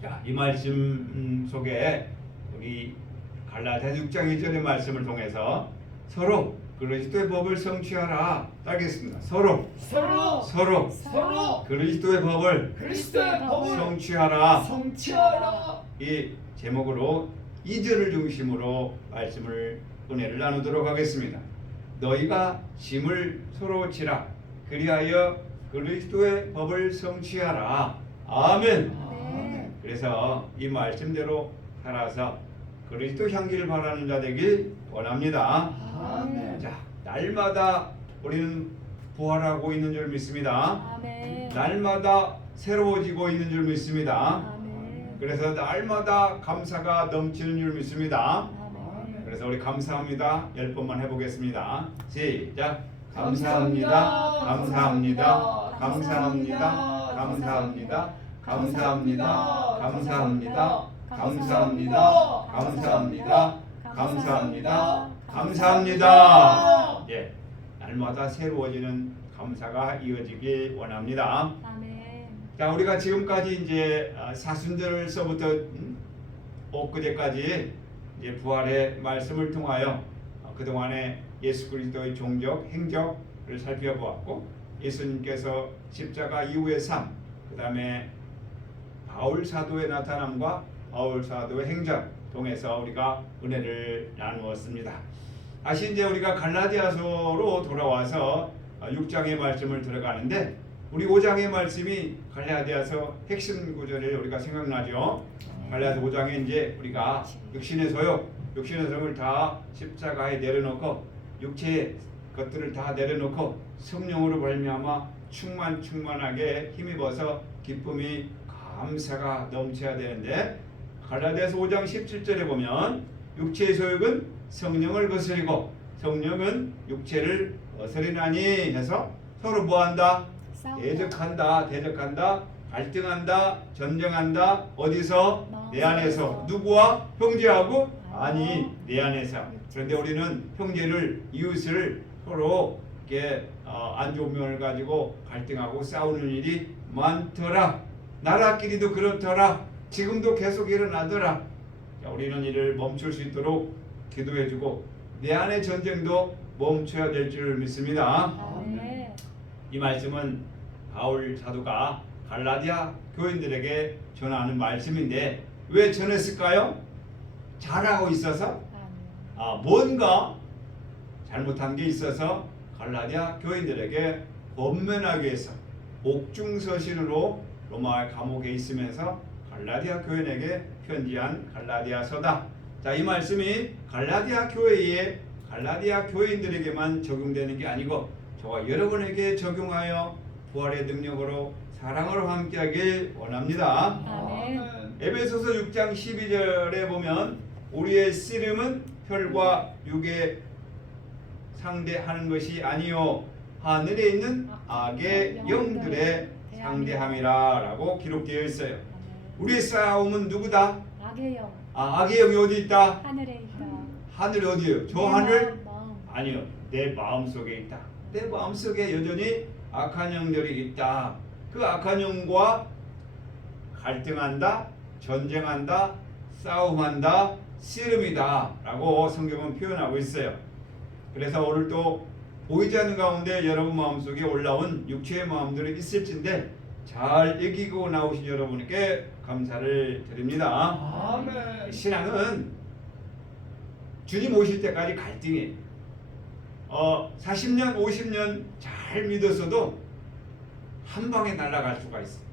자, 이 말씀 속에 여기 갈라디아서 6장 1절의 말씀을 통해서 서로 그리스도의 법을 성취하라 따르겠습니다. 서로 그리스도의 법을 성취하라. 이 제목으로 2절을 중심으로 말씀을 은혜를 나누도록 하겠습니다. 너희가 짐을 서로 지라 그리하여 그리스도의 법을 성취하라. 아멘. 그래서 이 말씀대로 살아서 그리스도 향기를 바라는 자 되길 원합니다. 아멘. 자, 날마다 우리는 부활하고 있는 줄 믿습니다. 아멘. 날마다 새로워지고 있는 줄 믿습니다. 아멘. 그래서 날마다 감사가 넘치는 줄 믿습니다. 아멘. 그래서 우리 감사합니다 10번만 해보겠습니다. 시작. 감사합니다. 감사합니다. 감사합니다. 감사합니다. 감사합니다. 감사합니다. 감사합니다. 감사합니다. 감사합니다. 감사합니다. 예, 날마다 새로워지는 감사가 이어지길 원합니다. 아멘. 자, 우리가 지금까지 이제 사순절서부터 엊그제까지 이제 부활의 말씀을 통하여 그동안에 예수 그리스도의 종적, 행적을 살펴보았고, 예수님께서 십자가 이후의 삶, 그 다음에 바울 사도의 나타남과 바울 사도의 행적 통해서 우리가 은혜를 나누었습니다. 다시 이제 우리가 갈라디아서로 돌아와서 6장의 말씀을 들어가는데, 우리 5장의 말씀이 갈라디아서 핵심 구절을 우리가 생각나죠. 갈라디아서 5장에 이제 우리가 육신의 소욕을 다 십자가에 내려놓고 육체의 것들을 다 내려놓고 성령으로 발미암아 충만하게 힘입어서 기쁨이 감사가 넘쳐야 되는데, 갈라디아서 5장 17절에 보면 육체의 소욕은 성령을 거스리고 성령은 육체를 어스리나니 해서 서로 뭐한다? 대적한다, 갈등한다, 전쟁한다. 어디서? 내 안에서. 누구와? 형제하고? 아니, 내 안에서. 그런데 우리는 형제를, 이웃을 서로 이렇게 안 좋은 면을 가지고 갈등하고 싸우는 일이 많더라. 나라끼리도 그렇더라. 지금도 계속 일어나더라. 자, 우리는 이를 멈출 수 있도록 기도해주고 내 안의 전쟁도 멈춰야 될 줄 믿습니다. 아멘. 이 말씀은 바울 사도가 갈라디아 교인들에게 전하는 말씀인데, 왜 전했을까요? 잘하고 있어서? 뭔가 잘못한 게 있어서 갈라디아 교인들에게 권면하기 위해서 옥중서신으로 로마 감옥에 있으면서 갈라디아 교인에게 편지한 갈라디아서다. 자, 이 말씀이 갈라디아 교회에 갈라디아 교인들에게만 적용되는 게 아니고 저와 여러분에게 적용하여 부활의 능력으로 사랑으로 함께하길 원합니다. 아멘. 에베소서 6장 12절에 보면 우리의 씨름은 혈과 육에 상대하는 것이 아니요 하늘에 있는 악의 영들의 상대함이라 라고 기록되어 있어요. 우리의 싸움은 누구다? 악의 영. 악의 영이 어디 있다? 하늘에 있다. 하늘이 어디예요? 저 내 하늘? 마음. 아니요, 내 마음속에 있다. 내 마음속에 여전히 악한 영들이 있다. 그 악한 영과 갈등한다, 전쟁한다, 싸움한다, 씨름이다 라고 성경은 표현하고 있어요. 그래서 오늘 또 보이지 않는 가운데 여러분 마음속에 올라온 육체의 마음들이 있을진데 잘 이기고 나오신 여러분께 감사를 드립니다. 아멘. 신앙은 주님 오실 때까지 갈등이에요. 40년, 50년 잘 믿었어도 한 방에 날아갈 수가 있어요.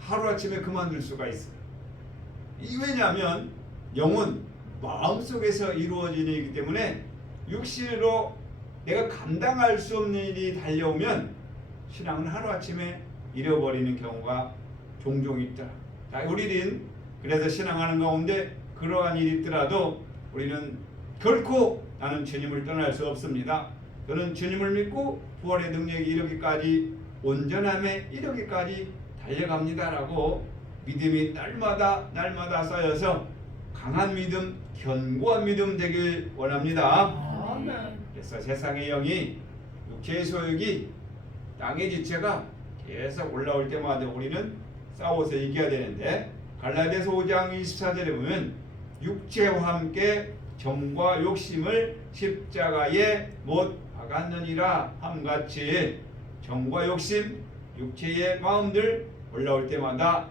하루아침에 그만둘 수가 있어요. 왜냐하면 영은 마음속에서 이루어지는 일이기 때문에 육신으로 내가 감당할 수 없는 일이 달려오면 신앙은 하루아침에 잃어버리는 경우가 종종 있더라. 자, 우리는 그래서 신앙하는 가운데 그러한 일이 있더라도 우리는 결코 나는 주님을 떠날 수 없습니다. 저는 주님을 믿고 부활의 능력이 이르기까지 온전함에 이르기까지 달려갑니다라고 믿음이 날마다 쌓여서 강한 믿음, 견고한 믿음 되길 원합니다. 아멘. 그래서 세상의 영이 육체의 소욕이 땅의 지체가 계속 올라올 때마다 우리는 싸워서 이겨야 되는데 갈라디아서 5장 24절에 보면 육체와 함께 정과 욕심을 십자가에 못 박았느니라 함같이 정과 욕심, 육체의 마음들 올라올 때마다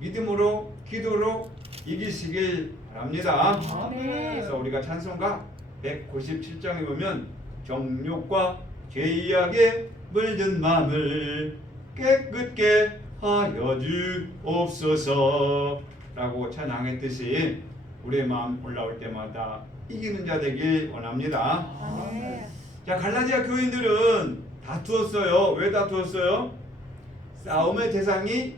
믿음으로 기도로 이기시길 바랍니다. 아멘. 그래서 우리가 찬송가 197장에 보면 정욕과 죄악에 물든 마음을 깨끗게 하여 주옵소서 라고 찬양했듯이 우리의 마음 올라올 때마다 이기는 자 되길 원합니다. 아멘. 자, 갈라디아 교인들은 다투었어요. 왜 다투었어요? 싸움의 대상이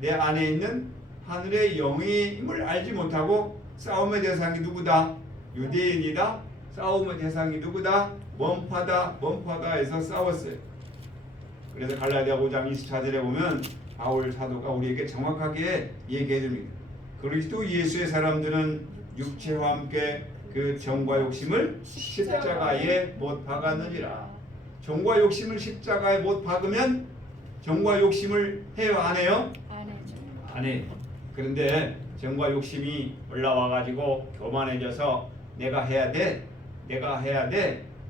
내 안에 있는 하늘의 영임을 알지 못하고 싸움의 대상이 누구다? 유대인이다. 싸움의 대상이 누구다? 원파다 해서 싸웠어요. 그래서 갈라디아 5장 24절에 보면 바울 사도가 우리에게 정확하게 얘기해 줍니다. 그리스도 예수의 사람들은 육체와 함께 그 정과 욕심을 십자가에 못 박았느니라. 정과 욕심을 십자가에 못 박으면 정과 욕심을 해요, 안 해요? 안 해줘. 안 해. 그런데 정과 욕심이 올라와 가지고 교만해져서 내가 해야 돼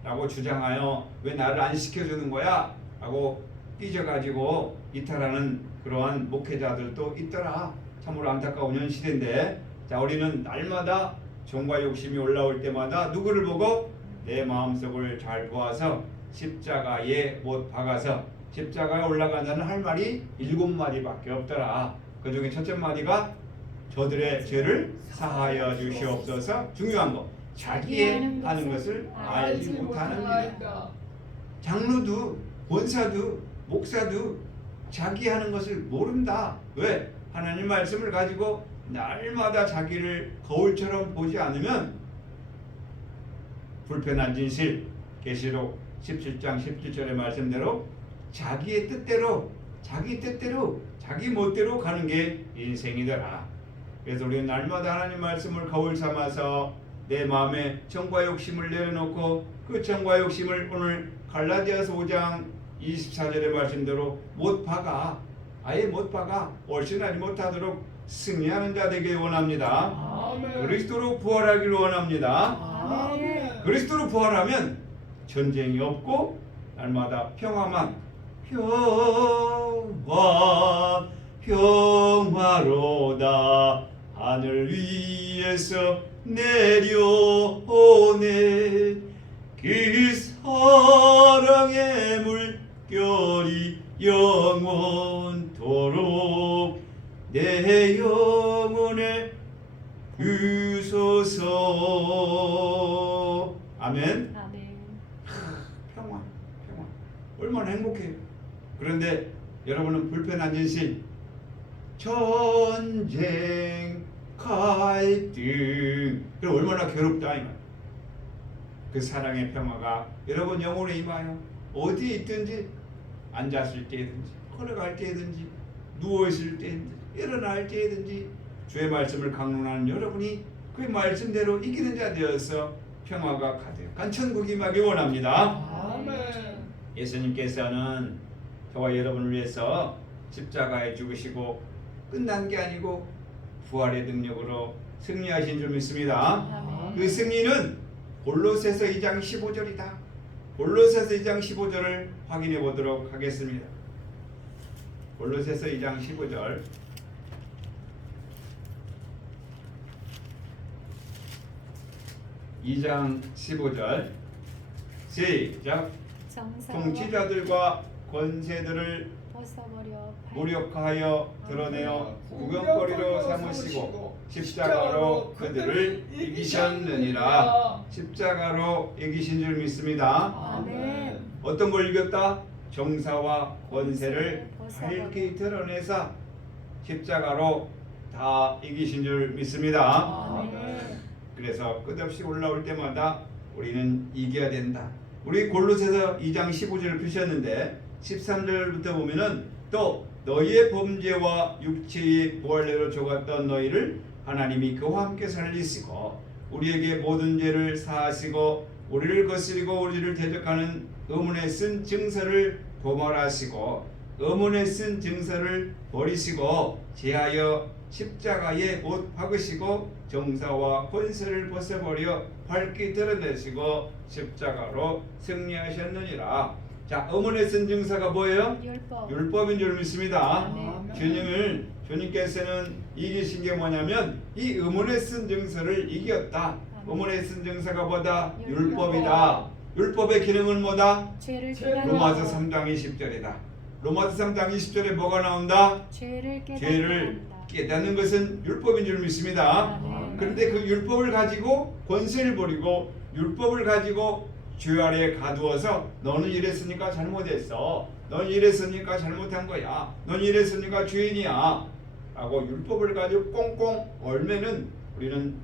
라고 주장하여 왜 나를 안 시켜주는 거야 라고 삐져가지고 이탈하는 그러한 목회자들도 있더라. 참으로 안타까운 현실인데, 자, 우리는 날마다 정과 욕심이 올라올 때마다 누구를 보고 내 마음속을 잘 보아서 십자가에 못 박아서 십자가에 올라간 자는 할 말이 7마디밖에 없더라. 그 중에 첫째 마디가 저들의 죄를 사하여 주시옵소서. 중요한 거, 자기의 하는 것을 알지 못하느니라. 장로도 권사도 목사도 자기 하는 것을 모른다. 왜? 하나님 말씀을 가지고 날마다 자기를 거울처럼 보지 않으면 불편한 진실, 계시록 17장 17절의 말씀대로 자기의 뜻대로 자기 멋대로 가는 게 인생이더라. 그래서 우리는 날마다 하나님 말씀을 거울 삼아서 내 마음에 정과 욕심을 내려놓고 그 정과 욕심을 오늘 갈라디아서 5장 24절의 말씀대로 못 박아, 아예 못 박아 얼씬하지 못하도록 승리하는 자 되길 원합니다. 아멘. 그리스도로 부활하기를 원합니다. 아멘. 그리스도로 부활하면 전쟁이 없고 날마다 평화만 평화로다 하늘 위에서 내려오네 그 사랑의 물결이 영원토록 내 영혼에 으소서. 아멘. 아멘. 평화 얼마나 행복해요. 그런데 여러분은 불편한 현실, 전쟁, 갈등, 그럼 얼마나 괴롭다 이 말. 그 사랑의 평화가 여러분 영혼에 임하여 어디에 있든지, 앉았을 때든지 걸어갈 때든지 누워있을 때든지 일어날 때든지 주의 말씀을 강론하는 여러분이 그 말씀대로 이기는 자 되어서 평화가 가득한 천국이 임하기 원합니다. 아멘. 예수님께서는 저와 여러분을 위해서 십자가에 죽으시고 끝난 게 아니고 부활의 능력으로 승리하신 줄 믿습니다. 아멘. 그 승리는 골로새서 2장 15절이다. 골로새서 2장 15절을 확인해 보도록 하겠습니다. 골로새서 2장 15절. (2장 15절) 시작. 통치자들과 권세들을 벗어버려 무력하여 드러내어 구경거리로 삼으시고 십자가로 그들을 이기셨느니라. 십자가로 이기신 줄 믿습니다. 아멘. 어떤 걸 이겼다? 정사와 권세를 밝히 드러내서 십자가로 다 이기신 줄 믿습니다. 아멘. 그래서 끝없이 올라올 때마다 우리는 이겨야 된다. 우리 골로새서 2장 15절을 펴셨는데 13절부터 보면은 또 너희의 범죄와 육체의 부활대로 죽었던 너희를 하나님이 그와 함께 살리시고 우리에게 모든 죄를 사하시고 우리를 거스리고 우리를 대적하는 의문에 쓴 증서를 도말하시고 의문에 쓴 증서를 버리시고 제하여 십자가에 옷 박으시고 정사와 권세를 벗어버려 밝게 드러내시고 십자가로 승리하셨느니라. 자, 어머니의 쓴 증서가 뭐예요? 율법. 율법인 줄 믿습니다. 아멘. 주님께서는 이기신 게 뭐냐면 이 의문에 쓴 증서를 이겼다. 의문에 쓴 증서가 뭐다? 율법이다. 율법의 기능은 뭐다? 죄를 죄를 깨닫는 로마서 것. 3장 20절이다. 로마서 3장 20절에 뭐가 나온다? 죄를 죄를 깨닫는다. 깨닫는 것은 율법인 줄 믿습니다. 아멘. 그런데 그 율법을 가지고 권세를 부리고 율법을 가지고 죄 아래에 가두어서 너는 이랬으니까 잘못했어. 넌 이랬으니까 잘못한 거야. 넌 이랬으니까 죄인이야. 라고 율법을 가지고 꽁꽁 얼매는 우리는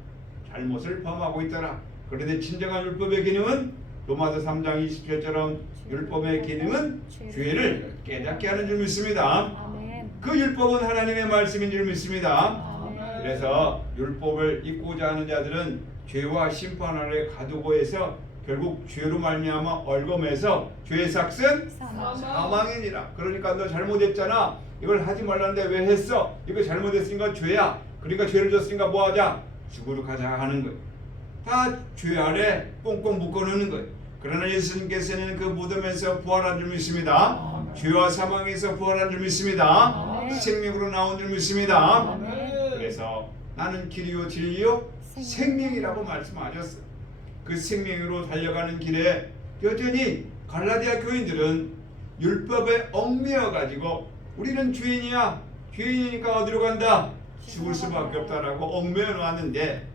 잘못을 범하고 있더라. 그런데 진정한 율법의 기능은 로마서 3장 20절처럼 율법의 기능은 죄를 깨닫게 하는 줄 믿습니다. 아멘. 그 율법은 하나님의 말씀인 줄 믿습니다. 아멘. 그래서 율법을 잊고자 하는 자들은 죄와 심판 아래 가두고 해서 결국 죄로 말미암아 얼검해서 죄의 삭은 사망. 사망이니라. 그러니까 너 잘못했잖아. 이걸 하지 말라는데 왜 했어? 이거 잘못했으니까 죄야. 그러니까 죄를 졌으니까 뭐 하자? 죽으러 가자 하는 거예요. 다 죄 아래 꽁꽁 묶어놓는 거예요. 그러나 예수님께서는 그 무덤에서 부활한 줄 믿습니다. 죄와 사망에서 부활한 줄 믿습니다. 아멘. 생명으로 나온 줄 믿습니다. 아멘. 그래서 나는 길이요 진리요 생명이라고 말씀하셨어요. 그 생명으로 달려가는 길에 여전히 갈라디아 교인들은 율법에 얽매여 가지고 우리는 죄인이야. 죄인이니까 어디로 간다? 죽을 수밖에 없다라고 얽매여 놨는데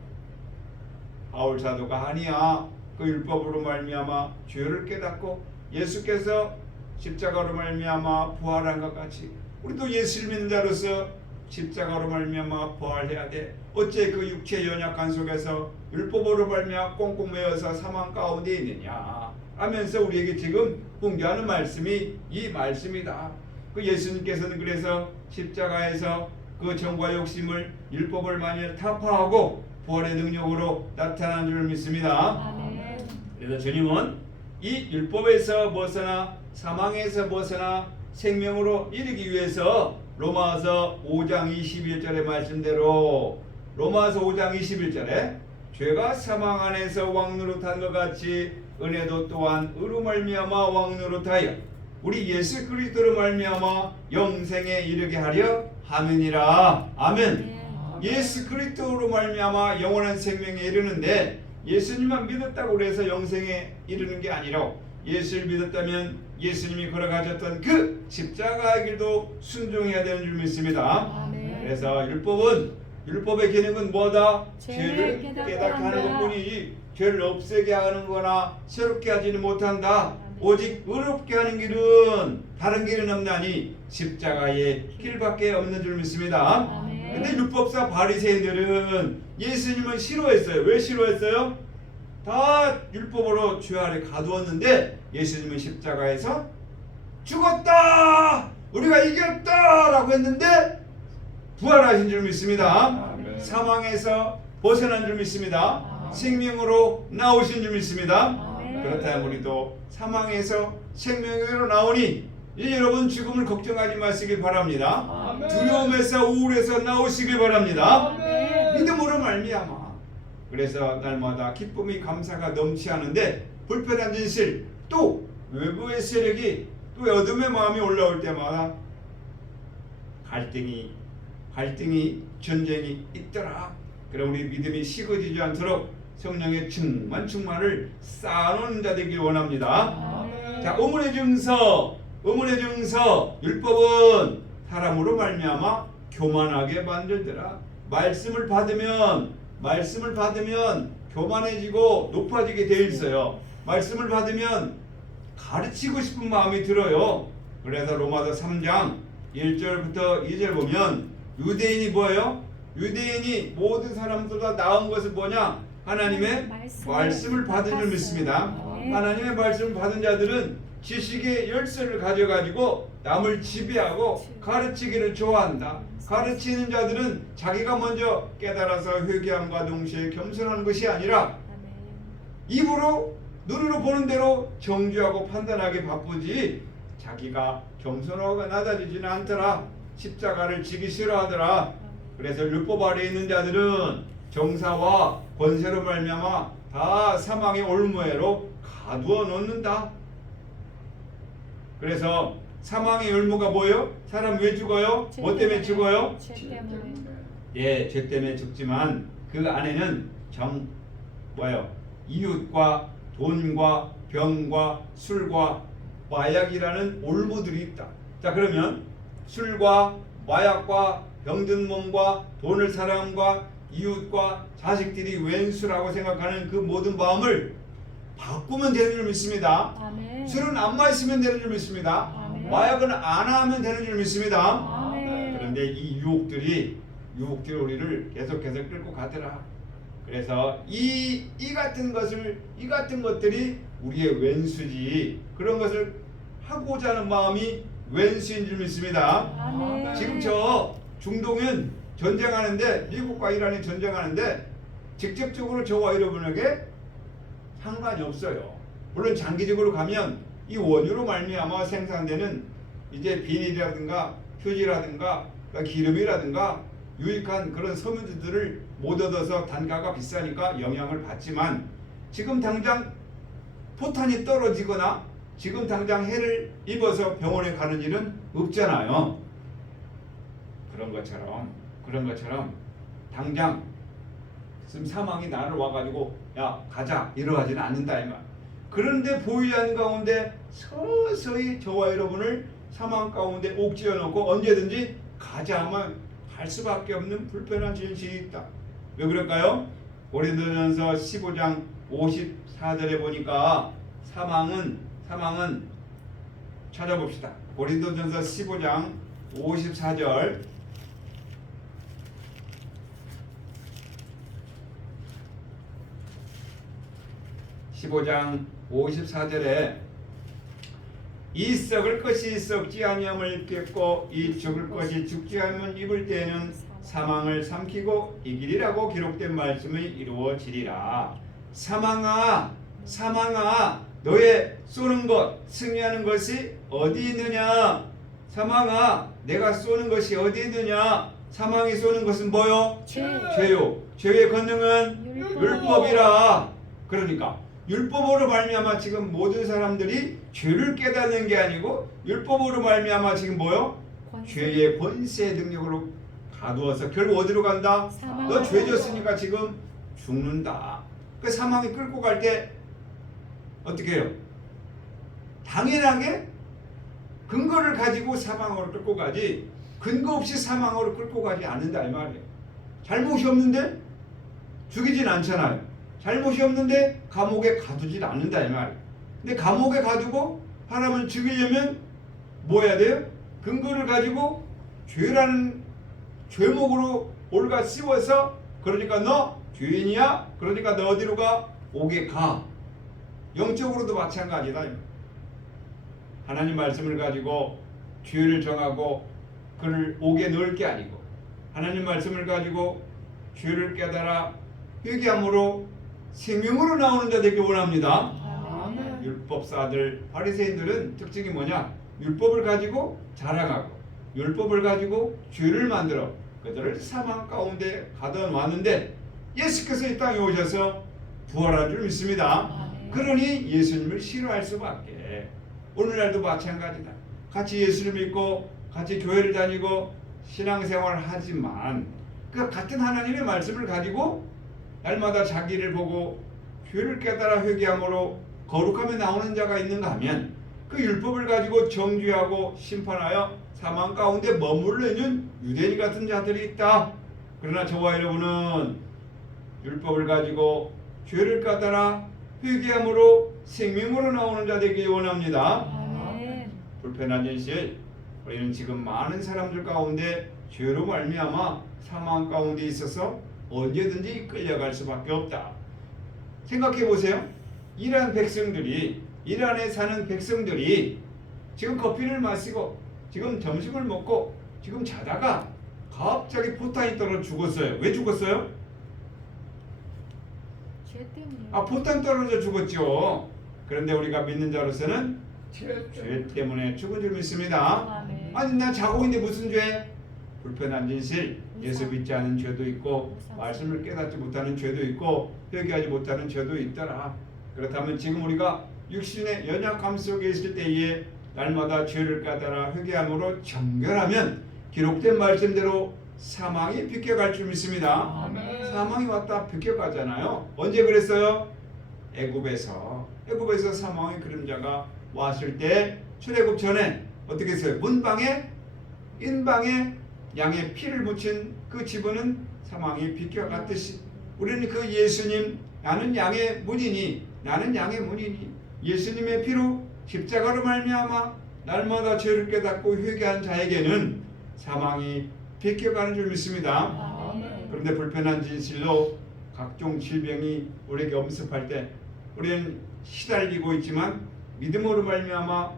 바울 사도가 아니야. 그 율법으로 말미암아 죄를 깨닫고 예수께서 십자가로 말미암아 부활한 것 같이 우리도 예수를 믿는 자로서 십자가로 말미암아 부활해야 돼. 어째 그 육체의 연약한 속에서 율법으로 말미암아 꽁꽁 매어서 사망 가운데 있느냐 하면서 우리에게 지금 공개하는 말씀이 이 말씀이다. 그 예수님께서는 그래서 십자가에서 그 정과 욕심을 율법을 만일 타파하고 부활의 능력으로 나타난 줄 믿습니다. 아멘. 그래서 주님은 이 율법에서 벗어나 사망에서 벗어나 생명으로 이르기 위해서 로마서 5장 21절의 말씀대로 로마서 5장 21절에 죄가 사망 안에서 왕노릇한 것 같이 은혜도 또한 의로 말미암아 왕노릇하여 우리 예수 그리스도로 말미암아 영생에 이르게 하려 함이니라. 아멘. 예수 그리스도로 말미암아 영원한 생명에 이르는데 예수님만 믿었다고 해서 영생에 이르는 게 아니라 예수를 믿었다면 예수님이 걸어가셨던 그 십자가의 길도 순종해야 되는 줄 믿습니다. 아멘. 그래서 율법의 기능은 뭐다? 죄를 깨닫게 깨닫게 하는 한다. 것뿐이지 죄를 없애게 하는 거나 새롭게 하지는 못한다. 오직 의롭게 하는 길은 다른 길은 없나니 십자가의 길밖에 없는 줄 믿습니다. 아멘. 근데 율법사 바리새인들은 예수님을 싫어했어요. 왜 싫어했어요? 다 율법으로 죄 아래 가두었는데 예수님은 십자가에서 죽었다! 우리가 이겼다! 라고 했는데 부활하신 줄 믿습니다. 아멘. 사망에서 벗어난 줄 믿습니다. 아멘. 생명으로 나오신 줄 믿습니다. 아멘. 그렇다면 우리도 사망에서 생명으로 나오니 이제 여러분 죽음을 걱정하지 마시길 바랍니다. 아멘. 두려움에서 우울에서 나오시길 바랍니다. 아멘. 믿음으로 말미암아. 그래서 날마다 기쁨이 감사가 넘치하는데 불편한 진실 또 외부의 세력이 또 어둠의 마음이 올라올 때마다 갈등이 전쟁이 있더라. 그럼 우리 믿음이 식어지지 않도록 성령의 충만을 쌓아놓는 자 되길 원합니다. 아멘. 자, 의문의 증서 율법은 사람으로 말미암아 교만하게 만들더라. 말씀을 받으면 교만해지고 높아지게 돼 있어요. 말씀을 받으면 가르치고 싶은 마음이 들어요. 그래서 로마서 3장 1절부터 2절 보면 유대인이 뭐예요? 유대인이 모든 사람들보다 나은 것은 뭐냐? 하나님의 말씀을 받은 줄 믿습니다. 아멘. 하나님의 말씀을 받은 자들은 지식의 열쇠를 가져가지고 남을 지배하고 가르치기를 좋아한다. 가르치는 자들은 자기가 먼저 깨달아서 회개함과 동시에 겸손한 것이 아니라 아멘. 입으로 눈으로 보는 대로 정죄하고 판단하기 바쁘지 자기가 겸손하고 낮아지지는 않더라. 십자가를 지기 싫어하더라. 그래서 율법 아래에 있는 자들은 정사와 권세로 말미암아 다 사망의 올무에로 가두어 놓는다. 그래서 사망의 올무가 뭐예요? 사람 왜 죽어요? 뭐 때문에 죽어요? 죄 때문에. 예, 죄 때문에 죽지만 그 안에는 뭐예요? 이웃과 돈과 병과 술과 마약이라는 올무들이 있다. 자, 그러면 술과 마약과 병든 몸과 돈을 사랑함과 이웃과 자식들이 왼수라고 생각하는 그 모든 마음을 바꾸면 되는 줄 믿습니다. 아멘. 술은 안 마시면 되는 줄 믿습니다. 아멘. 마약은 안 하면 되는 줄 믿습니다. 아멘. 그런데 이 유혹들이 우리를 계속해서 끌고 가더라. 그래서 이 같은 것들이 우리의 왼수지, 그런 것을 하고자 하는 마음이 왼수인 줄 믿습니다. 아멘. 지금 저 중동은 전쟁하는데, 미국과 이란이 전쟁하는데 직접적으로 저와 여러분에게 상관이 없어요. 물론 장기적으로 가면 이 원유로 말미암아 생산되는 이제 비닐이라든가 휴지라든가 기름이라든가 유익한 그런 섬유들을 못 얻어서 단가가 비싸니까 영향을 받지만, 지금 당장 포탄이 떨어지거나 지금 당장 해를 입어서 병원에 가는 일은 없잖아요. 그런 것처럼 당장 지금 사망이 나를 와가지고 야 가자 이러하지는 않는다 이 말. 그런데 보이지 않는 가운데 서서히 저와 여러분을 사망 가운데 옥죄어 놓고 언제든지 가자 하면 갈 수밖에 없는 불편한 진실이 있다. 왜 그럴까요? 고린도전서 15장 54절에 보니까 사망은 찾아봅시다. 고린도전서 15장 54절. (15장 54절에) 이 썩을 것이 썩지 아니함을 입겠고 이 죽을 것이 죽지 않으면 입을 때에는 사망을 삼키고 이기리라고 기록된 말씀이 이루어지리라. 사망아 너의 쏘는 것, 승리하는 것이 어디 있느냐? 사망아 내가 쏘는 것이 어디 있느냐? 사망이 쏘는 것은 뭐요? 죄요. 죄의 권능은 율법이라. 그러니까 율법으로 말미암아 지금 모든 사람들이 죄를 깨닫는 게 아니고 율법으로 말미암아 지금 뭐요? 죄의 권세 능력으로 가두어서 결국 어디로 간다? 너 죄 졌으니까 지금 죽는다. 그 사망이 끌고 갈 때 어떻게 해요? 당연하게 근거를 가지고 사망으로 끌고 가지 근거 없이 사망으로 끌고 가지 않는다 이 말이에요. 잘못이 없는데 죽이진 않잖아요. 잘못이 없는데 감옥에 가두질 않는다 이 말. 근데 감옥에 가두고 사람을 죽이려면 뭐 해야 돼요? 근거를 가지고 죄라는 죄목으로 올가 씌워서, 그러니까 너 죄인이야? 그러니까 너 어디로 가? 옥에 가. 영적으로도 마찬가지다. 하나님 말씀을 가지고 죄를 정하고 그를 옥에 넣을 게 아니고, 하나님 말씀을 가지고 죄를 깨달아 회개함으로 생명으로 나오는 자 되길 원합니다. 아멘. 율법사들 바리새인들은 특징이 뭐냐? 율법을 가지고 자랑하고 율법을 가지고 죄를 만들어 그들을 사망 가운데 가둬 놨는데 예수께서 이 땅에 오셔서 부활할 줄 믿습니다. 아멘. 그러니 예수님을 싫어할 수밖에. 오늘날도 마찬가지다. 같이 예수를 믿고 같이 교회를 다니고 신앙생활을 하지만 그 같은 하나님의 말씀을 가지고 날마다 자기를 보고 죄를 깨달아 회개함으로 거룩함에 나오는 자가 있는가 하면 그 율법을 가지고 정죄하고 심판하여 사망 가운데 머물러 있는 유대인 같은 자들이 있다. 그러나 저와 여러분은 율법을 가지고 죄를 깨달아 회개함으로 생명으로 나오는 자 되기 원합니다. 아멘. 불편한 현실, 우리는 지금 많은 사람들 가운데 죄로 말미암아 사망 가운데 있어서 언제든지 끌려갈 수밖에 없다. 생각해 보세요. 이란에 사는 백성들이 지금 커피를 마시고 지금 점심을 먹고 지금 자다가 갑자기 포탄이 떨어져 죽었어요. 왜 죽었어요? 죄 때문에. 포탄 떨어져 죽었죠. 그런데 우리가 믿는 자로서는 죄 죄 때문에 죽은 줄 믿습니다. 아멘. 아니 나 자고 있는데 무슨 죄? 불편한 진실, 예수 믿지 않은 죄도 있고 말씀을 깨닫지 못하는 죄도 있고 회개하지 못하는 죄도 있더라. 그렇다면 지금 우리가 육신의 연약함 속에 있을 때에 날마다 죄를 깨달아 회개함으로 정결하면 기록된 말씀대로 사망이 비껴갈 줄 믿습니다. 아멘. 사망이 왔다 비껴가잖아요. 언제 그랬어요? 애굽에서 사망의 그림자가 왔을 때 출애굽 전에 어떻게 했어요? 문방에 인방에 양의 피를 묻힌 그 지붕은 사망이 비껴갔듯이 우리는 그 예수님 나는 양의 문이니 예수님의 피로 십자가로 말미암아 날마다 죄를 깨닫고 회개한 자에게는 사망이 비껴가는 줄 믿습니다. 아멘. 그런데 불편한 진실로 각종 질병이 우리에게 엄습할 때 우리는 시달리고 있지만 믿음으로 말미암아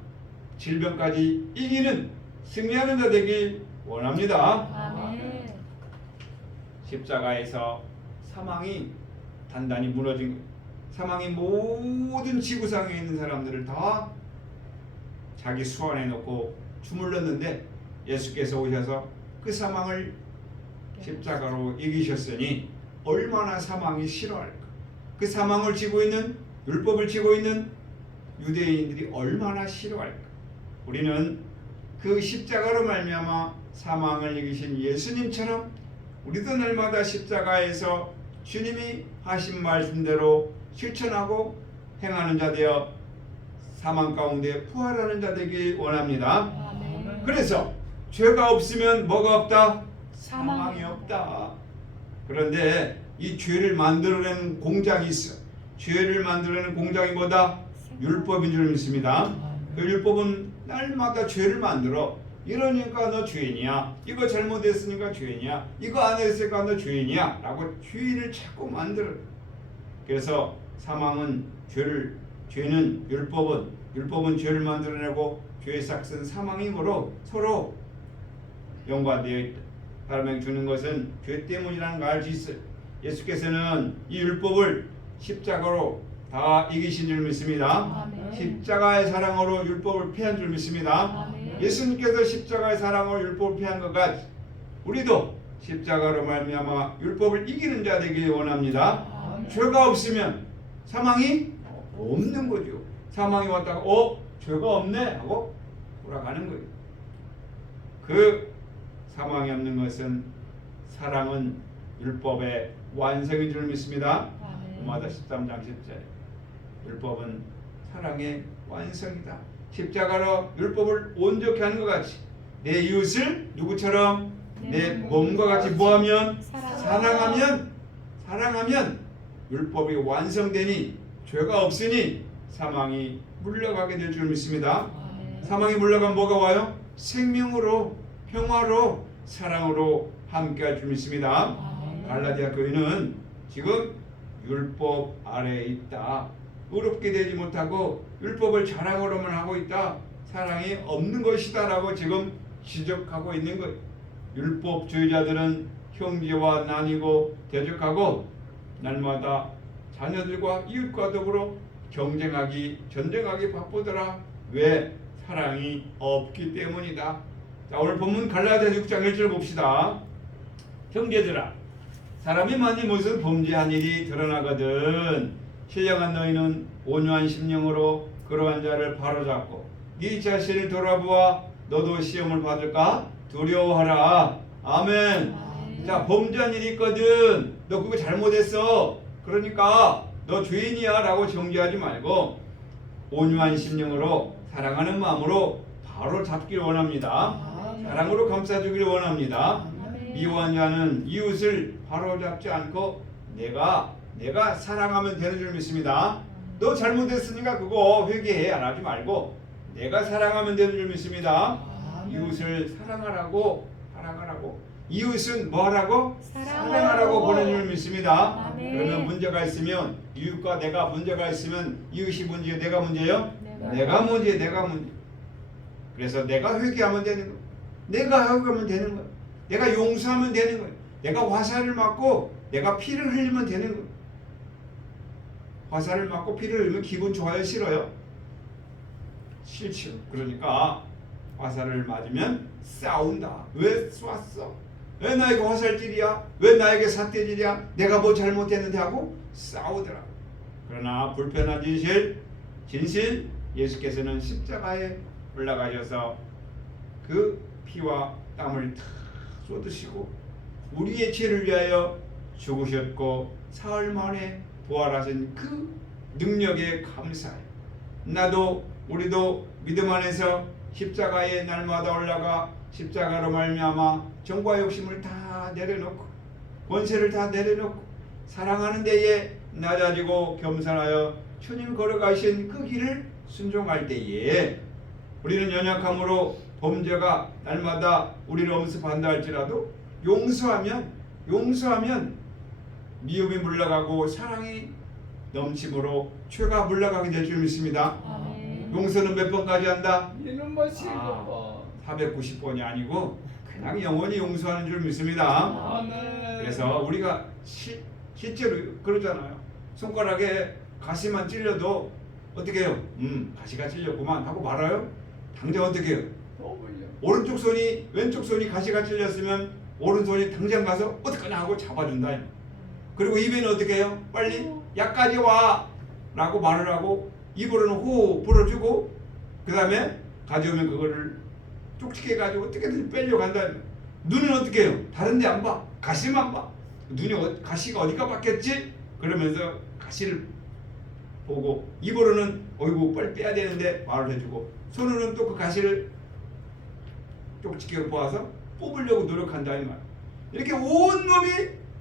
질병까지 이기는 승리하는 자 되길 원합니다. 아멘. 십자가에서 사망이 단단히 무너진 거예요. 사망이 모든 지구상에 있는 사람들을 다 자기 수 안에 넣고 주물렀는데 예수께서 오셔서 그 사망을 십자가로 이기셨으니 얼마나 사망이 싫어할까. 그 사망을 지고 있는 율법을 지고 있는 유대인들이 얼마나 싫어할까. 우리는 그 십자가로 말미암아 사망을 이기신 예수님처럼 우리도 날마다 십자가에서 주님이 하신 말씀대로 실천하고 행하는 자 되어 사망 가운데 부활하는 자 되길 원합니다. 아멘. 그래서 죄가 없으면 뭐가 없다? 사망이 사망이 없다. 그런데 이 죄를 만들어내는 공장이 있어. 죄를 만들어내는 공장이 뭐다? 율법인 줄 믿습니다. 그 율법은 날마다 죄를 만들어. 이러니까 너 죄인이야. 이거 잘못했으니까 죄인이야. 이거 안 했으니까 너 죄인이야. 라고 죄인을 자꾸 만들어. 그래서 사망은 죄는 율법은 죄를 만들어내고 죄의 삭은 사망이므로 서로 연관되어 있다. 사람에게 주는 것은 죄 때문이라는 걸 알 수 있어요. 예수께서는 이 율법을 십자가로 다 이기신 줄 믿습니다. 아멘. 십자가의 사랑으로 율법을 폐한 줄 믿습니다. 아멘. 예수님께서 십자가의 사랑으로 율법을 폐한 것 같이 우리도 십자가로 말미암아 율법을 이기는 자 되길 원합니다. 아멘. 죄가 없으면 사망이 없는 거죠. 사망이 왔다가 죄가 없네 하고 돌아가는 거예요. 그 사망이 없는 것은 사랑은 율법의 완성인 줄 믿습니다. 아멘. 로마서 13장 10절 율법은 사랑의 완성이다. 십자가로 율법을 온전케 하는 것 같이 내 이웃을 누구처럼 내 몸과 같이 뭐하면 사랑하면 율법이 완성되니 죄가 없으니 사망이 물러가게 될 줄 믿습니다. 아멘. 사망이 물러가면 뭐가 와요? 생명으로 평화로 사랑으로 함께할 줄 믿습니다. 아멘. 갈라디아 교회는 지금 율법 아래에 있다. 의롭게 되지 못하고 율법을 자랑으로만 하고 있다. 사랑이 없는 것이다 라고 지금 지적하고 있는 거예요. 율법주의자들은 형제와 나뉘고 대적하고 날마다 자녀들과 이웃과 더불어 전쟁하기 바쁘더라. 왜? 사랑이 없기 때문이다. 자, 오늘 본문 갈라디아 6장 1절 봅시다. 형제들아, 사람이 만일 무슨 범죄한 일이 드러나거든 신령한 너희는 온유한 심령으로 그러한 자를 바로잡고 네 자신을 돌아보아 너도 시험을 받을까 두려워하라. 아멘. 아멘. 자, 범죄한 일이 있거든 너 그거 잘못했어 그러니까 너 죄인이야 라고 정죄하지 말고 온유한 심령으로 사랑하는 마음으로 바로 잡길 원합니다. 사랑으로 감싸주길 원합니다. 아멘. 미워한 자는 이웃을 바로잡지 않고 내가 사랑하면 되는 줄 믿습니다. 너 잘못했으니까 그거 회개해 안 하지 말고 내가 사랑하면 되는 줄 믿습니다. 이웃을 사랑하라고 이웃은 뭐하라고? 사랑하라고 보는 줄 믿습니다. 아멘. 그러면 문제가 있으면 이웃과 내가 문제가 있으면 이웃이 문제예요? 내가 문제예요? 네. 내가 문제. 그래서 내가 회개하면 되는 거예요. 내가 회개하면 되는 거예요. 내가 용서하면 되는 거예요. 내가 화살을 맞고 내가 피를 흘리면 되는 거예요. 화살을 맞고 피를 흘리면 기분 좋아요? 싫어요? 싫죠. 그러니까 화살을 맞으면 싸운다. 왜 쐈어? 왜 나에게 화살질이야? 왜 나에게 삿대질이야? 내가 뭐 잘못했는데 하고 싸우더라. 그러나 불편한 진실 예수께서는 십자가에 올라가셔서 그 피와 땀을 다 쏟으시고 우리의 죄를 위하여 죽으셨고 사흘 만에 부활하신 그 능력에 감사해. 나도 우리도 믿음 안에서 십자가에 날마다 올라가 십자가로 말미암아 정과 욕심을 다 내려놓고 권세를 다 내려놓고 사랑하는 데에 낮아지고 겸손하여 주님 걸어가신 그 길을 순종할 때에 우리는 연약함으로 범죄가 날마다 우리를 엄습한다 할지라도 용서하면 미움이 물러가고 사랑이 넘침으로 죄가 물러가게 될 줄 믿습니다. 아멘. 용서는 몇 번까지 한다? 이는 뭐 7번. 490번이 아니고 그냥 영원히 용서하는 줄 믿습니다. 아멘. 그래서 우리가 실제로 그러잖아요. 손가락에 가시만 찔려도 어떻게 해요? 가시가 찔렸구만 하고 말아요? 당장 어떻게 해요? 또 불려. 오른쪽 손이 왼쪽 손이 가시가 찔렸으면 오른손이 당장 가서 어떡하냐 하고 잡아준다. 그리고 입에는 어떻게 해요? 빨리 약까지 와 라고 말을 하고 입으로는 호 불어주고 그 다음에 가져오면 그거를 쪽지게 가지고 어떻게든 빼려고 한다. 눈은 어떻게 해요? 다른 데 안 봐. 가시만 봐. 눈이 가시가 어디가 박혔지? 그러면서 가시를 보고 입으로는 어이구 빨리 빼야 되는데 말을 해주고 손으로는 또 그 가시를 쪽지게로 보아서 뽑으려고 노력한다 이 말. 이렇게 온몸이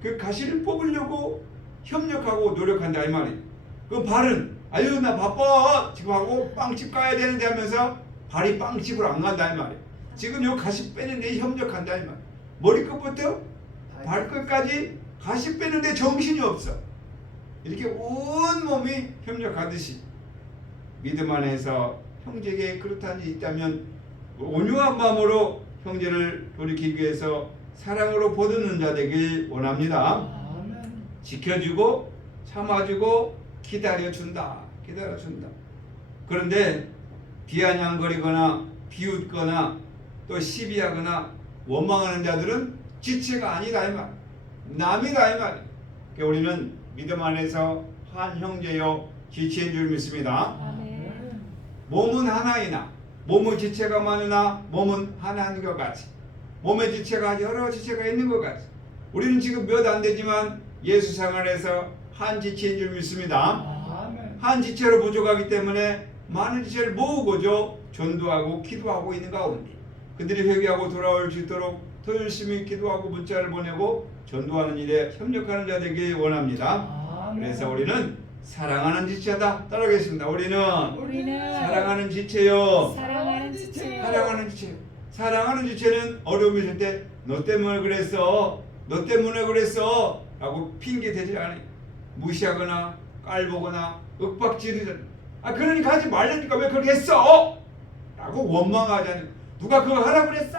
그 가시를 뽑으려고 협력하고 노력한다 이 말이. 그 발은 아유 나 바빠 지금 하고 빵집 가야 되는데 하면서 발이 빵집으로 안 간다 이 말이. 지금 요 가시 빼는데 협력한다 이 말. 머리끝부터 발끝까지 가시 빼는데 정신이 없어. 이렇게 온몸이 협력하듯이 믿음 안에서 형제에게 그렇다는 일이 있다면 온유한 마음으로 형제를 돌이키기 위해서 사랑으로 보듬는 자 되길 원합니다. 아멘. 지켜주고 참아주고 기다려준다. 그런데 비아냥거리거나 비웃거나 또 시비하거나 원망하는 자들은 지체가 아니다 이 말. 남이다 이 말. 그러니까 우리는 믿음 안에서 한 형제요 지체인 줄 믿습니다. 아멘. 몸은 하나이나 몸의 지체가 많으나 몸은 하나인 것 같이 몸의 지체가 여러 지체가 있는 것 같이 우리는 지금 몇 안 되지만 예수 생활에서 한 지체인 줄 믿습니다. 아멘. 한 지체로 부족하기 때문에 많은 지체를 모으고죠 전도하고 기도하고 있는 가운데 그들이 회개하고 돌아올 수 있도록 더 열심히 기도하고 문자를 보내고 전도하는 일에 협력하는 자 되길 원합니다. 아멘. 그래서 우리는 사랑하는 지체다. 따라하겠습니다. 우리는 사랑하는 지체요. 사랑하는 지체요. 사랑하는 지체. 사랑하는 지체는 어려움이 있을 때 너 때문에 그랬어. 너 때문에 그랬어. 라고 핑계 대지 않아요. 무시하거나 깔보거나 윽박지르잖아. 그러니까 하지 말라니까 왜 그렇게 했어? 라고 원망하잖아요. 누가 그거 하라고 그랬어?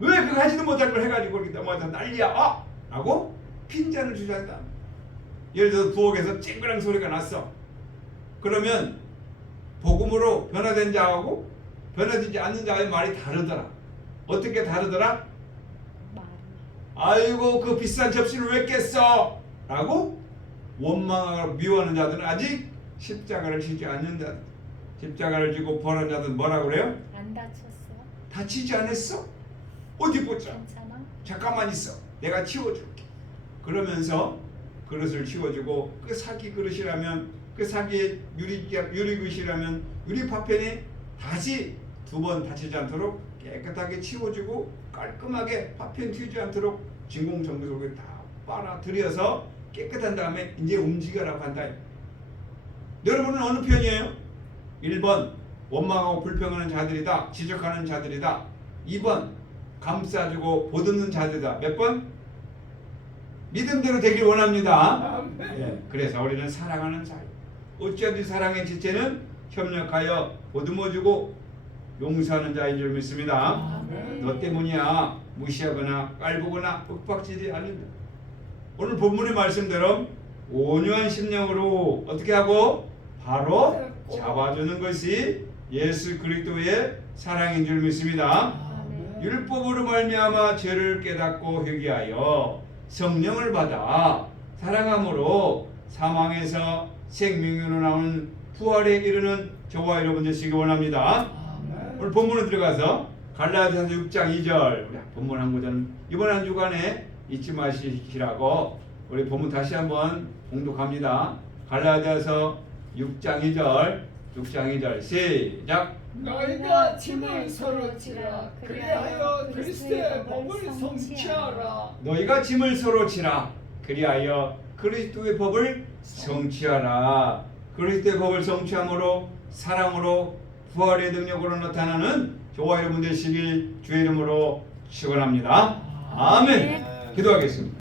왜 그거 하지도 못할 걸 해가지고 그렇게 넘어가서 난리야? 라고 핀잔을 주장한다. 예를 들어서 부엌에서 쨍그랑 소리가 났어. 그러면 복음으로 변화된 자하고 변화되지 않는 자의 말이 다르더라. 어떻게 다르더라? 아이고 그 비싼 접시를 왜 깼어? 라고 원망하고 미워하는 자들은 아직 십자가를 지지 않는다. 십자가를 지고 벌한 자들은 뭐라고 그래요? 안 다쳤어? 다치지 않았어? 어디 보자. 괜찮아? 잠깐만 있어. 내가 치워줄게. 그러면서 그릇을 치워주고 그 사기 그릇이라면 그 사기의 유리그릇이라면 유리 파편에 다시 두 번 다치지 않도록 깨끗하게 치워주고 깔끔하게 파편 튀지 않도록 진공청소기를 다 빨아들여서 깨끗한 다음에 이제 움직여라고 한다. 여러분은 어느 편이에요? 1번 원망하고 불평하는 자들이다. 지적하는 자들이다. 2번 감싸주고 보듬는 자들이다. 몇 번? 믿음대로 되길 원합니다. 예, 그래서 우리는 사랑하는 사이. 어찌하든지 사랑의 지체는 협력하여 보듬어주고 용서하는 자인 줄 믿습니다. 아멘. 너 때문이야. 무시하거나 깔보거나 윽박지르지 않는다. 오늘 본문의 말씀대로 온유한 심령으로 어떻게 하고 바로 잡아주는 것이 예수 그리스도의 사랑인 줄 믿습니다. 아멘. 율법으로 말미암아 죄를 깨닫고 회개하여 성령을 받아 사랑함으로 사망에서 생명으로 나오는 부활에 이르는 저와 여러분 되시기 원합니다. 오늘 본문에 들어가서 갈라디아서 6장 2절 우리 본문 한 구절 이번 한 주간에 잊지 마시라고 우리 본문 다시 한번 봉독합니다. 갈라디아서 6장 2절 시작. 너희가 짐을 서로 지라 그리하여 그리스도의 법을 성취하라. 너희가 짐을 서로 지라 그리하여 그리스도의 법을 성취하라. 그리스도의 법을 성취함으로 사랑으로 부활의 능력으로 나타나는 저와 여러분 되시길 주의 이름으로 축원합니다. 아멘. 기도하겠습니다.